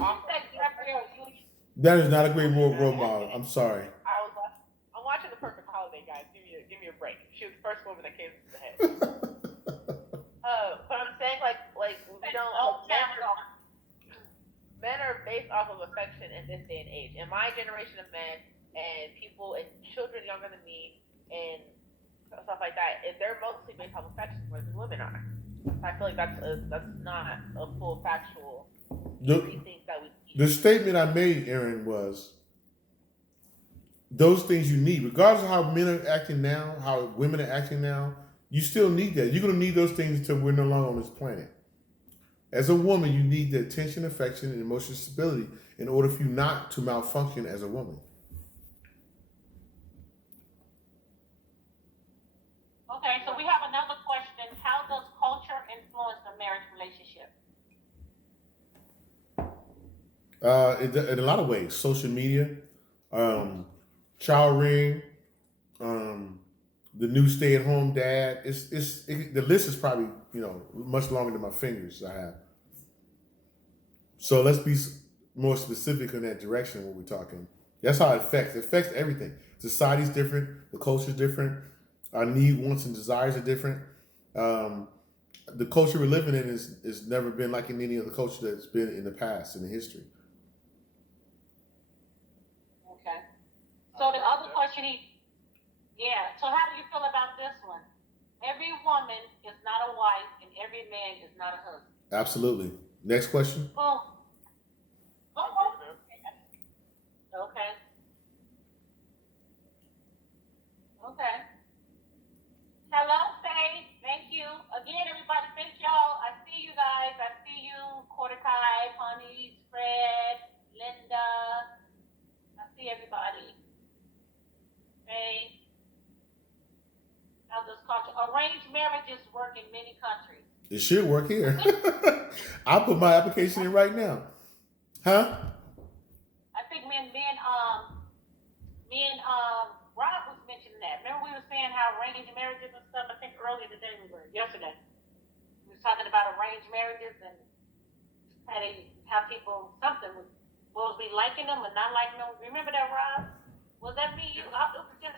Offset Gabrielle Union. That is not a great role model. I'm sorry. I'm watching The Perfect Holiday, guys. Give me a break. She was the first woman that came to the head. But I'm saying like we don't. Men are based off of affection in this day and age. In my generation of men and people and children younger than me and stuff like that, they're mostly based off affection more than women are. I feel like that's not a full factual thing that we. The statement I made, Aaron, was those things you need, regardless of how men are acting now, how women are acting now. You still need that. You're going to need those things until we're no longer on this planet. As a woman, you need the attention, affection, and emotional stability in order for you not to malfunction as a woman. Okay, so we have another question. How does culture influence the marriage relationship? In a lot of ways, social media, child rearing, the new stay-at-home dad. The list is probably much longer than my fingers I have. So let's be more specific in that direction when we're talking. That's how it affects. It affects everything. Society's different. The culture's different. Our needs, wants, and desires are different. The culture we're living in is never been like in any other culture that's been in the past, in the history. Okay. So the other question so how do you feel about this one? Every woman is not a wife and every man is not a husband. Absolutely. Next question. Oh. Okay. Okay. Hello, Faye. Thank you. Again, everybody, thank y'all. I see you guys. I see you, Cordekai, Honey, Fred, Linda. I see everybody. Faye. How does culture? Arranged marriages work in many countries. It should work here. I'll put my application in right now. Huh? I think me and Rob was mentioning that. Remember we were saying how arranged marriages and stuff. I think earlier today yesterday. We was talking about arranged marriages and how people was we liking them or not liking them. Remember that, Rob? Was that me?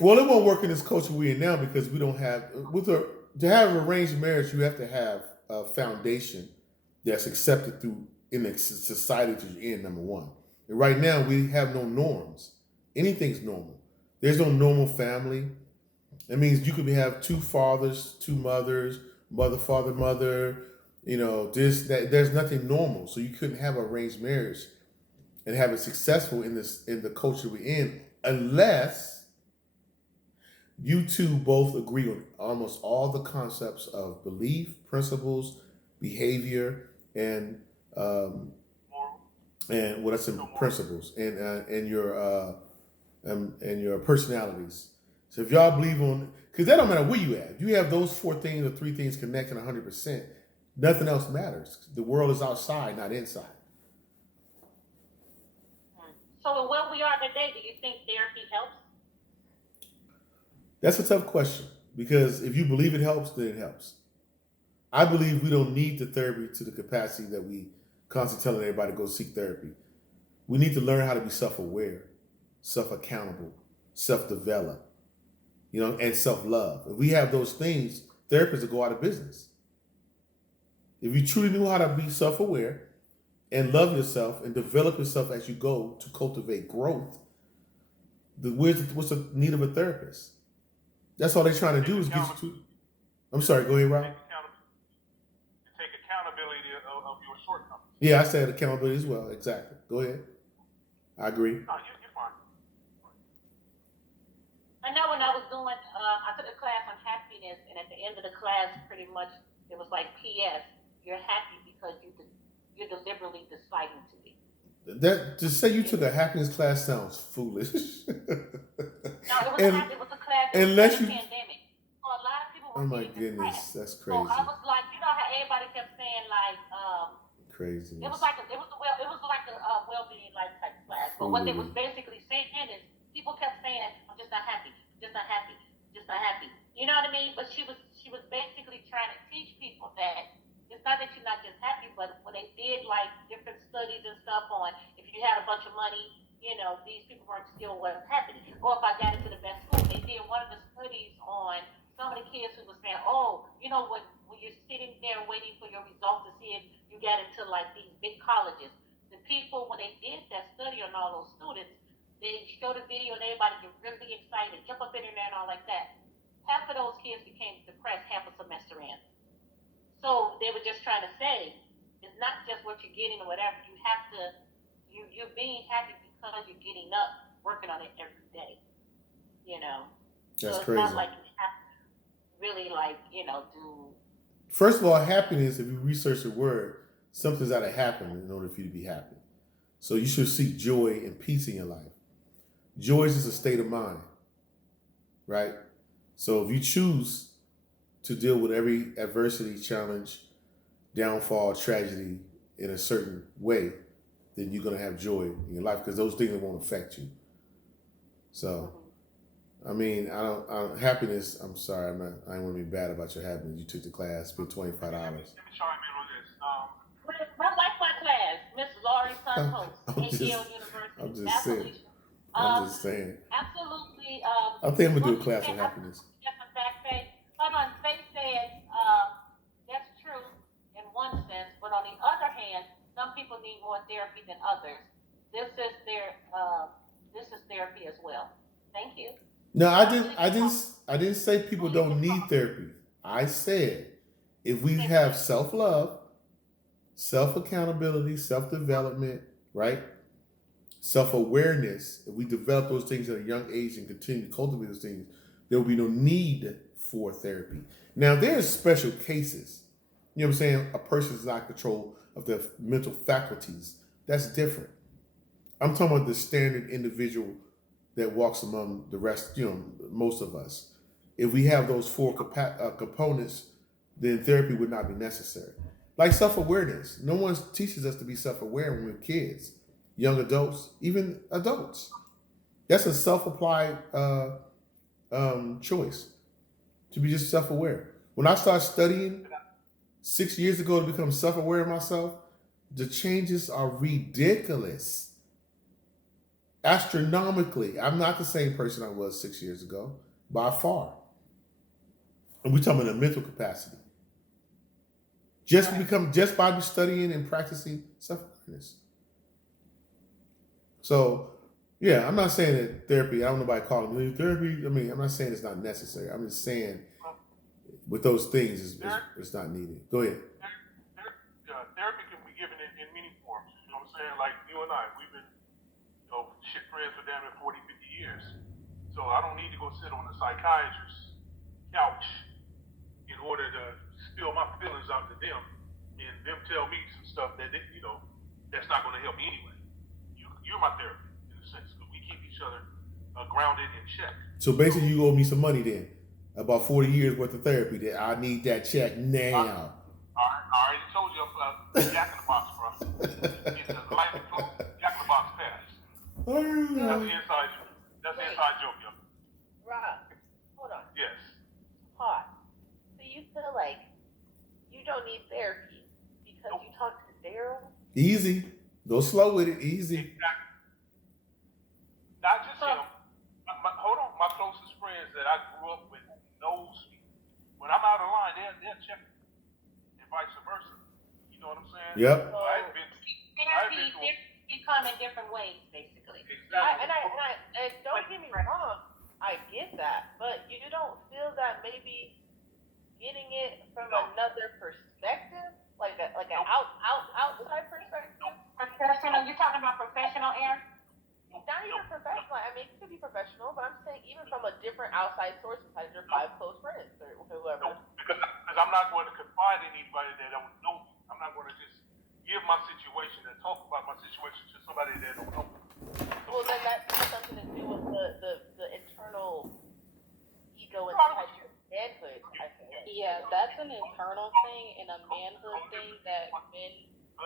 Well, it won't work in this culture we're in now because we don't have to have an arranged marriage. You have to have a foundation that's accepted in the society that you're in. Number one, and right now we have no norms. Anything's normal. There's no normal family. That means you could have two fathers, two mothers, mother, father, mother. That. There's nothing normal, so you couldn't have an arranged marriage and have it successful in the culture we're in, unless you two both agree on almost all the concepts of belief, principles, behavior, and what I said, principles, and your personalities. So if y'all believe because that don't matter where you at. If you have those 4 things or 3 things connected 100%, nothing else matters. The world is outside, not inside. So where we are today, do you think therapy helps? That's a tough question because if you believe it helps, then it helps. I believe we don't need the therapy to the capacity that we constantly telling everybody to go seek therapy. We need to learn how to be self-aware, self-accountable, self-develop, and self-love. If we have those things, therapists will go out of business. If you truly knew how to be self-aware and love yourself and develop yourself as you go to cultivate growth, what's the need of a therapist? That's all they're trying to do is get you to. I'm sorry, go ahead, Rob. Take accountability of your shortcomings. Yeah, I said accountability as well. Exactly. Go ahead. I agree. No, you're fine. I know when I was doing, I took a class on happiness, and at the end of the class, pretty much it was like, P.S. You're happy because you're deliberately deciding to be. That to say you took a happiness class sounds foolish. No, it was a class. Unless you. Pandemic. So a lot of people were. Oh my goodness, that's crazy. So I was like, how everybody kept saying like. Crazy. It was like a well-being life type class. But what they was basically saying is people kept saying, I'm just not happy, just not happy, just not happy. You know what I mean? But she was basically trying to teach people that it's not that you're not just happy, but when they did like different studies and stuff on if you had a bunch of money, you know, these people weren't still what happening. Or if I got into the best school, they did one of the studies on some of the kids who was saying, oh, you know, when you're sitting there waiting for your results to see if you got into like these big colleges, the people, when they did that study on all those students, they showed a video and everybody get really excited, jump up in there and all like that. Half of those kids became depressed half a semester in. So they were just trying to say, it's not just what you're getting or whatever. You have to, you're being happy because you're getting up, working on it every day. You know. That's so it's crazy. not like you have to really like, you know, do. First of all, happiness, if you research the word, something's got to happen in order for you to be happy. So you should seek joy and peace in your life. Joy is just a state of mind, right? So if you choose to deal with every adversity, challenge, downfall, tragedy in a certain way, then you're going to have joy in your life because those things won't affect you. So, I mean, happiness, I'm sorry, I don't want to be bad about your happiness. You took the class, spent $25. Let me chime in on this. I like my class, Miss Laurie Santos, Yale University. I'm just saying. I'm just saying. Absolutely. I think I'm going to do a class on happiness. Hold on, Faith said, that's true in one sense, but on the other hand, some people need more therapy than others. This is therapy as well. Thank you. No, I didn't say people don't need therapy. I said if we have self-love, self-accountability, self-development, right? Self-awareness, if we develop those things at a young age and continue to cultivate those things, there will be no need for therapy. Now, there's special cases. You know what I'm saying? A person's not in control of their mental faculties. That's different. I'm talking about the standard individual that walks among the rest, you know, most of us. If we have those four components, then therapy would not be necessary. Like self-awareness. No one teaches us to be self-aware when we're kids, young adults, even adults. That's a self-applied choice, to be just self-aware. When I started studying 6 years ago to become self-aware of myself, the changes are ridiculous. Astronomically. I'm not the same person I was 6 years ago, by far. And we're talking about a mental capacity. Just by studying and practicing self-awareness. So, yeah, I'm not saying that therapy, I don't know nobody calling me therapy. I mean, I'm not saying it's not necessary. I'm just saying with those things, it's not needed. Go ahead. Therapy can be given in many forms. You know what I'm saying? Like you and I, we've been friends for damn near 40, 50 years. So I don't need to go sit on a psychiatrist's couch in order to spill my feelings out to them and them tell me some stuff that that's not going to help me anyway. You're my therapist in a sense, because we keep each other grounded in check. So basically, you owe me some money then. About 40 years worth of therapy. That I need that check now. I already told you about Jack in the Box, bro. It's a life Jack in the Box pass. That's the inside joke, yo. Rob, hold on. Yes. Pause. So you feel like you don't need therapy because you talk to Daryl? Easy. Go slow with it. Easy. Exactly. Not just him. Hold on. My closest friends that I grew up with knows me. When I'm out of line, they'll check me. And vice versa. You know what I'm saying? Yep. So Therapy can come in different ways, basically. Exactly. And don't get me wrong, I get that, but you don't feel that maybe getting it from another perspective, like an outside perspective. Professional, you're talking about professional, Aaron? Not even professional. I mean, it could be professional, but I'm saying even from a different outside source, besides your 5 close friends or whoever. No, because I'm not going to confide in anybody that don't know me. I'm not going to just give my situation and talk about my situation to somebody that don't know me. Well, then that has something to do with the internal ego inside your manhood. I think. Yeah, that's an internal thing and a manhood thing that men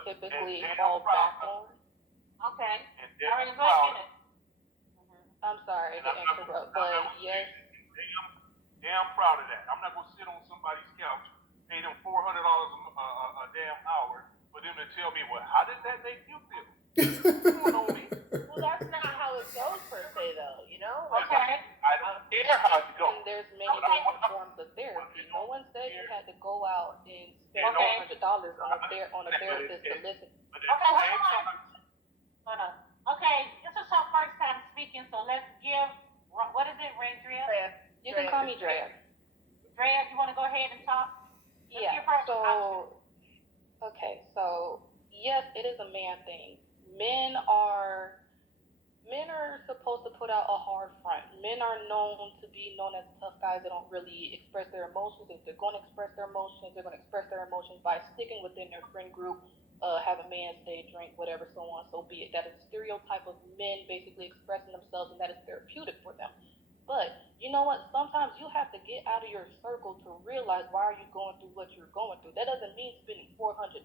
typically fall back on. Okay. And All right, they're go proud. ahead. I'm sorry to interrupt, but yes. Damn proud of that. I'm not going to sit on somebody's couch, pay them $400 a damn hour for for them to tell me, well, how did that make you feel? You don't know me. Well, that's not how it goes per se, though. You know. Like, Okay. I don't care how it goes. And there's many different forms of therapy. No one said you had to go out and spend Okay. $400 on a therapist to listen. But at Okay, the hold same on. time, Hold on. Okay, this is her first time speaking, so let's give, what is it, Randria? You can call me Drea. Drea, you want to go ahead and talk? Let's Yeah. give her- So yes, it is a man thing. Men are supposed to put out a hard front. Men are known to be known as tough guys that don't really express their emotions. If they're going to express their emotions, they're going to express their emotions by sticking within their friend group, have a man stay, drink, whatever, so on, so be it. That is a stereotype of men basically expressing themselves, and that is therapeutic for them. But you know what? Sometimes you have to get out of your circle to realize why are you going through what you're going through. That doesn't mean spending $400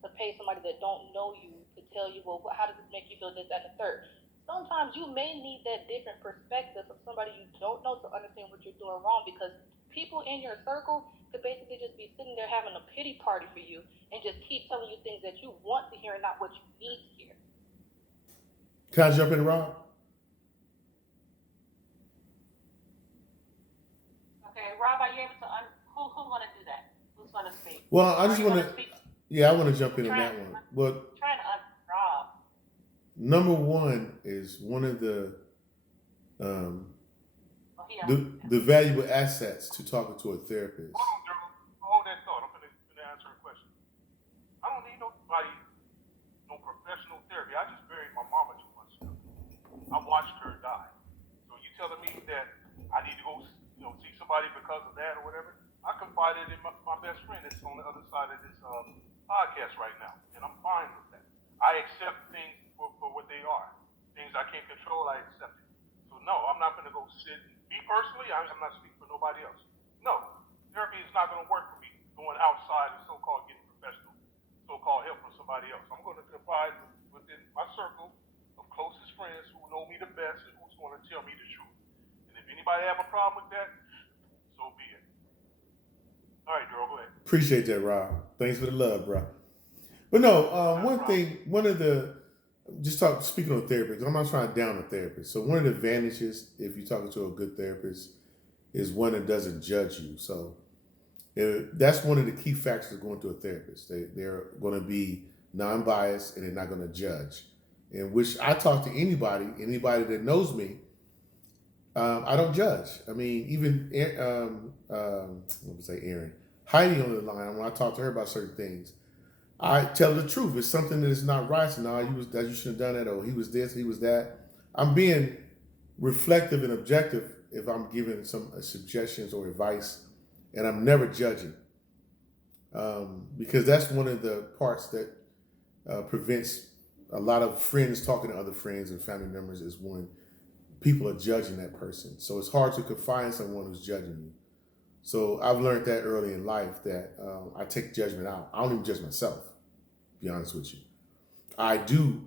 to pay somebody that don't know you to tell you, well, how does this make you feel, this, that, and the third. Sometimes you may need that different perspective of somebody you don't know to understand what you're doing wrong, because people in your circle could basically just be sitting there having a pity party for you and just keep telling you things that you want to hear and not what you need to hear. Can I jump in, Rob? Okay, Rob, are you able to, who want to do that? Who's going to speak? Well, I just Are you want gonna to. speak? Yeah, I want to jump in on that one. But I'm trying to Rob. number one is one of the Oh, he on. the valuable assets to talking to a therapist. hold on, Gerald. Hold that thought. I'm going to answer a question. I don't need nobody, no professional therapy. I just buried my mama 2 months ago. I watched her die. So you telling me that I need to go, see somebody because of that or whatever? I confided in my best friend that's on the other side of this podcast right now, and I'm fine with that. I accept things for what they are. Things I can't control, I accept it. So no, I'm not going to go sit. Me personally, I'm not speaking for nobody else. No, therapy is not going to work for me going outside and so-called getting professional, so-called help from somebody else. I'm going to confide within my circle of closest friends who know me the best and who's going to tell me the truth. And if anybody have a problem with that, so be it. All right, Daryl, go ahead. Appreciate that, Rob. Thanks for the love, bro. But no, speaking on therapists, I'm not trying to down a therapist. So one of the advantages, if you're talking to a good therapist, is one that doesn't judge you. So that's one of the key factors of going to a therapist. They're going to be non-biased and they're not going to judge. And which I talk to anybody that knows me, I don't judge. I mean, even Erin, Heidi on the line, when I talk to her about certain things, I tell the truth. It's something that is not right. So now you shouldn't have done that, or he was this, he was that. I'm being reflective and objective if I'm giving some suggestions or advice, and I'm never judging, because that's one of the parts that prevents a lot of friends talking to other friends and family members, is when people are judging that person. So it's hard to confide someone who's judging you. So I've learned that early in life that I take judgment out. I don't even judge myself, to be honest with you. I do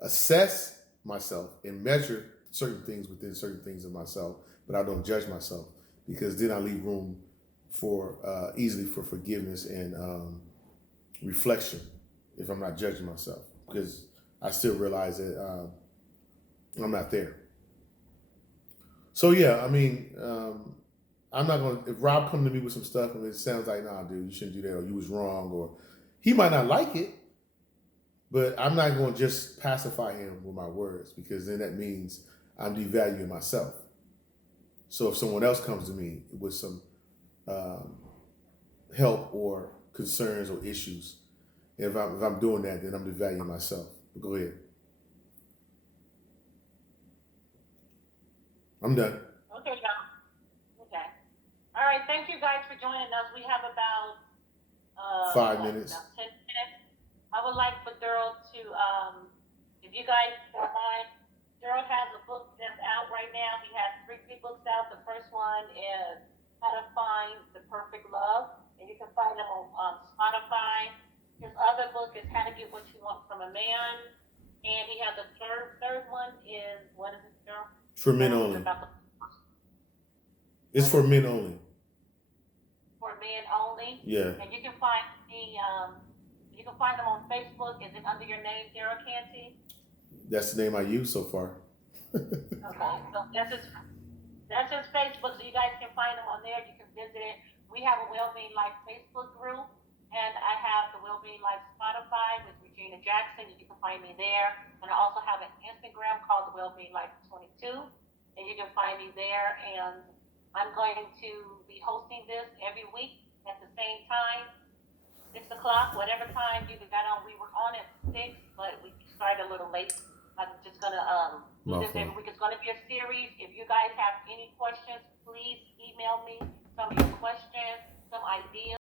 assess myself and measure certain things within certain things of myself, but I don't judge myself, because then I leave room for easily for forgiveness and reflection if I'm not judging myself, because I still realize that I'm not there. So yeah, I mean, I'm not going to, if Rob come to me with some stuff and it sounds like, nah, dude, you shouldn't do that, or you was wrong, or he might not like it, but I'm not going to just pacify him with my words, because then that means I'm devaluing myself. So if someone else comes to me with some help or concerns or issues, if I'm doing that, then I'm devaluing myself. But go ahead. I'm done. Okay, y'all. Okay. All right, thank you guys for joining us. We have about 5 minutes. About 10 minutes. I would like for Daryl to, if you guys don't mind, Daryl has a book that's out right now. He has three books out. The first one is How to Find the Perfect Love, and you can find them on Spotify. His other book is How to Get What You Want from a Man, and he has a third one is, what is it, Daryl? For men only. It's for men only. For men only. Yeah. And you can find me can find them on Facebook. Is it under your name, Daryl Canty? That's the name I use so far. Okay, so that's his Facebook, so you guys can find him on there. You can visit it. We have a Wellbeing Life Facebook group, and I have the Wellbeing Life Spotify with Regina Jackson. You can find me there, and I also have an Instagram called the Wellbeing Life 22, and you can find me there. And I'm going to be hosting this every week at the same time, 6 o'clock, whatever time you got on. We were on at 6, but we started a little late. I'm just gonna do this every week. It's gonna be a series. If you guys have any questions, please email me some of your questions, some ideas.